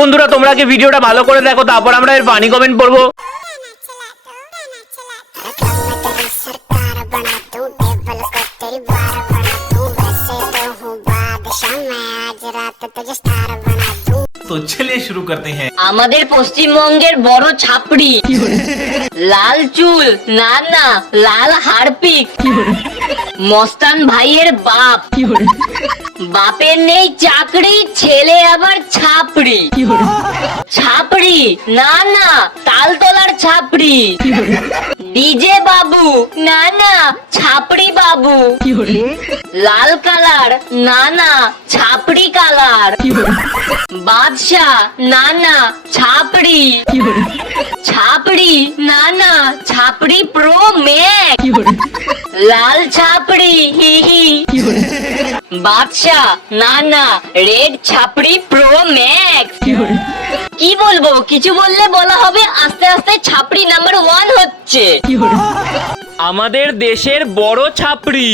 বন্ধুরা তোমরা কি ভিডিওটা ভালো করে দেখো, তারপর আমরা এর ফানি কমেন্ট পড়বো। तो चलिए शुरू करते हैं। আমাদের পশ্চিমবঙ্গের বড় ছাপড়ি, লাল চুল না না লাল হারপিক, মস্তান ভাইয়ের বাপ, বাপের নেই চাকরি, ছেলে আবার ছাপড়ি, ছাপড়ি না না তালতলার ছাপড়ি, ডিজে বাবু না না ছাপড়ি বাবু, লাল কালার না না ছাপড়ি কালার, বাদশাহ না না ছাপড়ি, ছাপড়ি না না ছাপড়ি প্রো ম্যাক্স, লাল ছাপড়ি হি হি, বাদশাহ না না রেড ছাপড়ি প্রো ম্যাক্স। কি বলবো, কিছু বললে বলা হবে আস্তে আস্তে ছাপড়ি নাম্বার 1 হচ্ছে। আমাদের দেশের বড় ছাপড়ি।